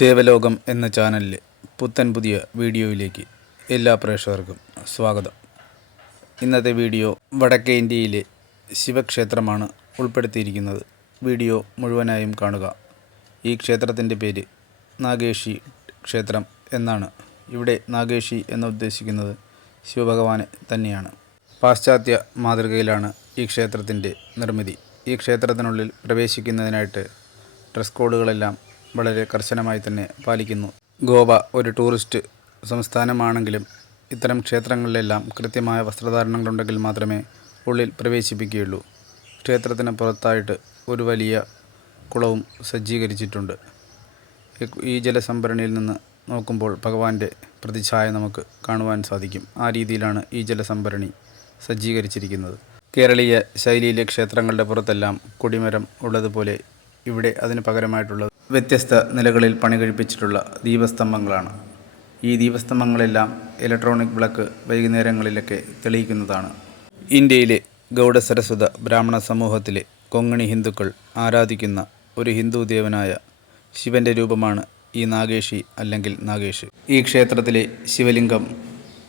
ദേവലോകം എന്ന ചാനലിലെ പുത്തൻ പുതിയ വീഡിയോയിലേക്ക് എല്ലാ പ്രേക്ഷകർക്കും സ്വാഗതം. ഇന്നത്തെ വീഡിയോ വടക്കേ ഇന്ത്യയിലെ ശിവക്ഷേത്രമാണ് ഉൾപ്പെടുത്തിയിരിക്കുന്നത്. വീഡിയോ മുഴുവനായും കാണുക. ഈ ക്ഷേത്രത്തിന്റെ പേര് നാഗേഷി ക്ഷേത്രം എന്നാണ്. ഇവിടെ നാഗേഷി എന്ന് ഉദ്ദേശിക്കുന്നത് ശിവഭഗവാനെ തന്നെയാണ്. പാശ്ചാത്യ മാതൃകയിലാണ് ഈ ക്ഷേത്രത്തിന്റെ നിർമ്മിതി. ഈ ക്ഷേത്രത്തിനുള്ളിൽ പ്രവേശിക്കുന്നതിനായിട്ട് ഡ്രസ് കോഡുകളെല്ലാം വളരെ കർശനമായി തന്നെ പാലിക്കുന്നു. ഗോവ ഒരു ടൂറിസ്റ്റ് സംസ്ഥാനമാണെങ്കിലും ഇത്തരം ക്ഷേത്രങ്ങളിലെല്ലാം കൃത്യമായ വസ്ത്രധാരണങ്ങളുണ്ടെങ്കിൽ മാത്രമേ ഉള്ളിൽ പ്രവേശിപ്പിക്കുകയുള്ളൂ. ക്ഷേത്രത്തിന് പുറത്തായിട്ട് ഒരു വലിയ കുളവും സജ്ജീകരിച്ചിട്ടുണ്ട്. ഈ- ജലസംഭരണിയിൽ നിന്ന് നോക്കുമ്പോൾ ഭഗവാന്റെ പ്രതിച്ഛായ നമുക്ക് കാണുവാൻ സാധിക്കും. ആ രീതിയിലാണ് ഈ ജലസംഭരണി സജ്ജീകരിച്ചിരിക്കുന്നത്. കേരളീയ ശൈലിയിലെ ക്ഷേത്രങ്ങളുടെ പുറത്തെല്ലാം കൊടിമരം ഉള്ളതുപോലെ ഇവിടെ അതിന് പകരമായിട്ടുള്ള വ്യത്യസ്ത നിലകളിൽ പണി കഴിപ്പിച്ചിട്ടുള്ള ദീപസ്തംഭങ്ങളാണ്. ഈ ദീപസ്തംഭങ്ങളെല്ലാം ഇലക്ട്രോണിക് വിളക്ക് വൈകുന്നേരങ്ങളിലൊക്കെ തെളിയിക്കുന്നതാണ്. ഇന്ത്യയിലെ ഗൗഡസരസ്വത ബ്രാഹ്മണ സമൂഹത്തിലെ കൊങ്ങണി ഹിന്ദുക്കൾ ആരാധിക്കുന്ന ഒരു ഹിന്ദു ദേവനായ ശിവന്റെ രൂപമാണ് ഈ നാഗേഷി അല്ലെങ്കിൽ നാഗേഷ്. ഈ ക്ഷേത്രത്തിലെ ശിവലിംഗം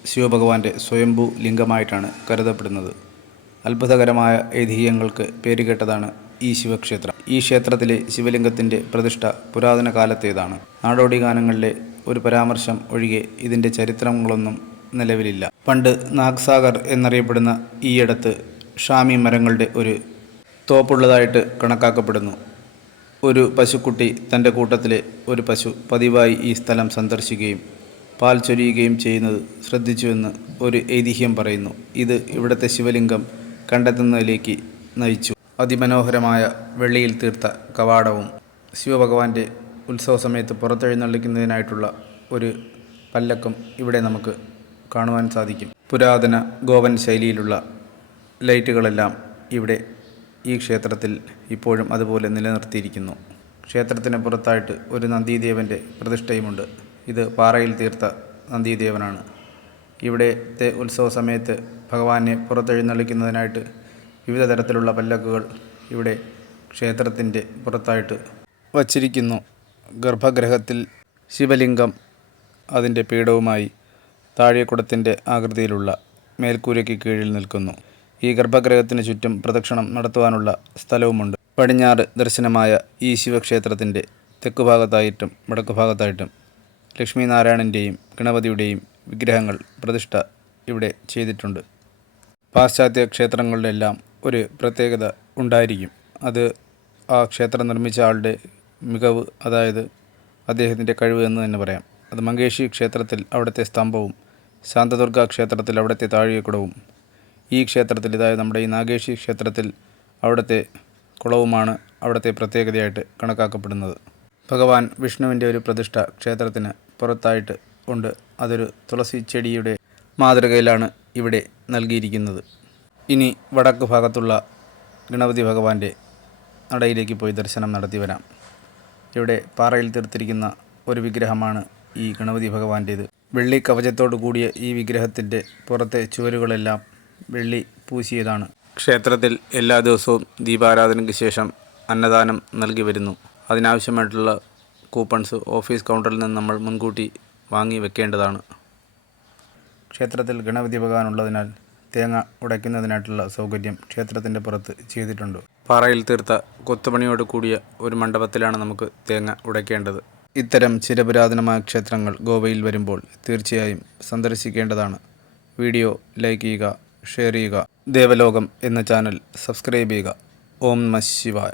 ശിവഭഗവാന്റെ സ്വയംഭൂ ലിംഗമായിട്ടാണ് കരുതപ്പെടുന്നത്. അത്ഭുതകരമായ ഐതിഹ്യങ്ങൾക്ക് പേരുകേട്ടതാണ് ഈ ശിവക്ഷേത്രം. ഈ ക്ഷേത്രത്തിലെ ശിവലിംഗത്തിന്റെ പ്രതിഷ്ഠ പുരാതന കാലത്തേതാണ് നാടോടി ഗാനങ്ങളിലെ ഒരു പരാമർശം ഒഴികെ ഇതിന്റെ ചരിത്രങ്ങളൊന്നും നിലവിലില്ല. പണ്ട് നാഗ്സാഗർ എന്നറിയപ്പെടുന്ന ഈയിടത്ത് ഷാമി മരങ്ങളുടെ ഒരു തോപ്പുള്ളതായിട്ട് കണക്കാക്കപ്പെടുന്നു. ഒരു പശുക്കുട്ടി തന്റെ കൂട്ടത്തിലെ ഒരു പശു പതിവായി ഈ സ്ഥലം സന്ദർശിക്കുകയും പാൽ ചൊരിയുകയും ചെയ്യുന്നത് ശ്രദ്ധിച്ചുവെന്ന് ഒരു ഐതിഹ്യം പറയുന്നു. ഇത് ഇവിടുത്തെ ശിവലിംഗം കണ്ടെത്തുന്നതിലേക്ക് നയിച്ചു. അതിമനോഹരമായ വെള്ളിയിൽ തീർത്ത കവാടവും ശിവഭഗവാന്റെ ഉത്സവ സമയത്ത് പുറത്തെഴുന്നള്ളിക്കുന്നതിനായിട്ടുള്ള ഒരു പല്ലക്കും ഇവിടെ നമുക്ക് കാണുവാൻ സാധിക്കും. പുരാതന ഗോവൻ ശൈലിയിലുള്ള ലൈറ്റുകളെല്ലാം ഇവിടെ ഈ ക്ഷേത്രത്തിൽ ഇപ്പോഴും അതുപോലെ നിലനിർത്തിയിരിക്കുന്നു. ക്ഷേത്രത്തിന് പുറത്തായിട്ട് ഒരു നന്ദീദേവന്റെ പ്രതിഷ്ഠയുമുണ്ട്. ഇത് പാറയിൽ തീർത്ത നന്ദീദേവനാണ്. ഇവിടുത്തെ ഉത്സവ സമയത്ത് ഭഗവാനെ പുറത്തെഴുന്നള്ളിക്കുന്നതിനായിട്ട് വിവിധ തരത്തിലുള്ള പല്ലക്കുകൾ ഇവിടെ ക്ഷേത്രത്തിന്റെ പുറത്തായിട്ട് വച്ചിരിക്കുന്നു. ഗർഭഗ്രഹത്തിൽ ശിവലിംഗം അതിന്റെ പീഠവുമായി താഴെക്കുടത്തിന്റെ ആകൃതിയിലുള്ള മേൽക്കൂരയ്ക്ക് കീഴിൽ നിൽക്കുന്നു. ഈ ഗർഭഗ്രഹത്തിന് ചുറ്റും പ്രദക്ഷിണം നടത്തുവാനുള്ള സ്ഥലവുമുണ്ട്. പടിഞ്ഞാറ് ദർശനമായ ഈ ശിവക്ഷേത്രത്തിന്റെ തെക്കുഭാഗത്തായിട്ടും വടക്കുഭാഗത്തായിട്ടും ലക്ഷ്മീനാരായണന്റെയും ഗണപതിയുടെയും വിഗ്രഹങ്ങൾ പ്രതിഷ്ഠ ഇവിടെ ചെയ്തിട്ടുണ്ട്. പാശ്ചാത്യ ക്ഷേത്രങ്ങളിലെല്ലാം ഒരു പ്രത്യേകത ഉണ്ടായിരിക്കും. അത് ആ ക്ഷേത്രം നിർമ്മിച്ച ആളുടെ മികവ് അതായത് അദ്ദേഹത്തിന്റെ കഴിവ് എന്ന് തന്നെ പറയാം. അത് മങ്കേഷി ക്ഷേത്രത്തിൽ അവിടുത്തെ സ്തംഭവും ശാന്തദുർഗ ക്ഷേത്രത്തിൽ അവിടുത്തെ താഴികക്കുടവും ഈ ക്ഷേത്രത്തിൽ ഇതായത് നമ്മുടെ ഈ നാഗേഷി ക്ഷേത്രത്തിൽ അവിടുത്തെ കുളവുമാണ് അവിടുത്തെ പ്രത്യേകതയായിട്ട് കണക്കാക്കപ്പെടുന്നത്. ഭഗവാൻ വിഷ്ണുവിന്റെ ഒരു പ്രതിഷ്ഠ ക്ഷേത്രത്തിന് പുറത്തായിട്ട് ഉണ്ട്. അതൊരു തുളസി ചെടിയുടെ മാതൃകയിലാണ് ഇവിടെ നൽകിയിരിക്കുന്നത്. ഇനി വടക്ക് ഭാഗത്തുള്ള ഗണപതി ഭഗവാന്റെ നടയിലേക്ക് പോയി ദർശനം നടത്തി വരാം. ഇവിടെ പാറയിൽ തീർത്തിരിക്കുന്ന ഒരു വിഗ്രഹമാണ് ഈ ഗണപതി ഭഗവാന്റേത്. വെള്ളി കവചത്തോടു കൂടിയ ഈ വിഗ്രഹത്തിന്റെ പുറത്തെ ചുവരുകളെല്ലാം വെള്ളി പൂശിയതാണ്. ക്ഷേത്രത്തിൽ എല്ലാ ദിവസവും ദീപാരാധനയ്ക്ക് ശേഷം അന്നദാനം നൽകി വരുന്നു. അതിനാവശ്യമായിട്ടുള്ള കൂപ്പൺസ് ഓഫീസ് കൗണ്ടറിൽ നിന്ന് നമ്മൾ മുൻകൂട്ടി വാങ്ങി വെക്കേണ്ടതാണ്. ക്ഷേത്രത്തിൽ ഗണപതി ഭഗവാൻ ഉള്ളതിനാൽ തേങ്ങ ഉടയ്ക്കുന്നതിനായിട്ടുള്ള സൗകര്യം ക്ഷേത്രത്തിന്റെ പുറത്ത് ചെയ്തിട്ടുണ്ട്. പാറയിൽ തീർത്ത കൊത്തുപണിയോട് കൂടിയ ഒരു മണ്ഡപത്തിലാണ് നമുക്ക് തേങ്ങ ഉടയ്ക്കേണ്ടത്. ഇത്തരം ചിരപുരാതനമായ ക്ഷേത്രങ്ങൾ ഗോവയിൽ വരുമ്പോൾ തീർച്ചയായും സന്ദർശിക്കേണ്ടതാണ്. വീഡിയോ ലൈക്ക് ചെയ്യുക ഷെയർ ചെയ്യുക ദേവലോകം എന്ന ചാനൽ സബ്സ്ക്രൈബ് ചെയ്യുക. ഓം നമ ശിവായ.